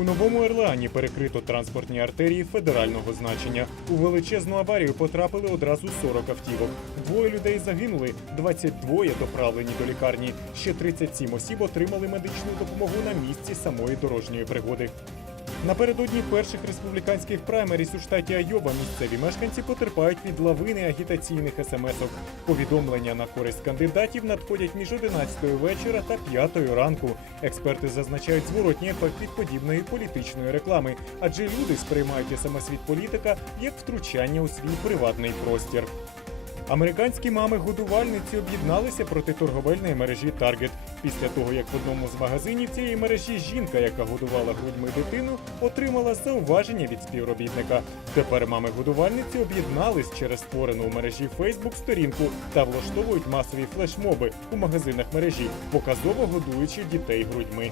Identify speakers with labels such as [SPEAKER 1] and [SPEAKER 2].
[SPEAKER 1] У новому Орлеані перекрито транспортні артерії федерального значення. У величезну аварію потрапили одразу 40 автівок. Двоє людей загинули, 22 доправлені до лікарні. Ще 37 осіб отримали медичну допомогу на місці самої дорожньої пригоди. Напередодні перших республіканських праймеріс у штаті Айова місцеві мешканці потерпають від лавини агітаційних смс-ок. Повідомлення на користь кандидатів надходять між 11 вечора та 5 ранку. Експерти зазначають зворотній ефект від подібної політичної реклами, адже люди сприймають смс від політика як втручання у свій приватний простір. Американські мами-годувальниці об'єдналися проти торговельної мережі Target. Після того, як в одному з магазинів цієї мережі жінка, яка годувала грудьми дитину, отримала зауваження від співробітника. Тепер мами-годувальниці об'єднались через створену у мережі Facebook сторінку та влаштовують масові флешмоби у магазинах мережі, показово годуючи дітей грудьми.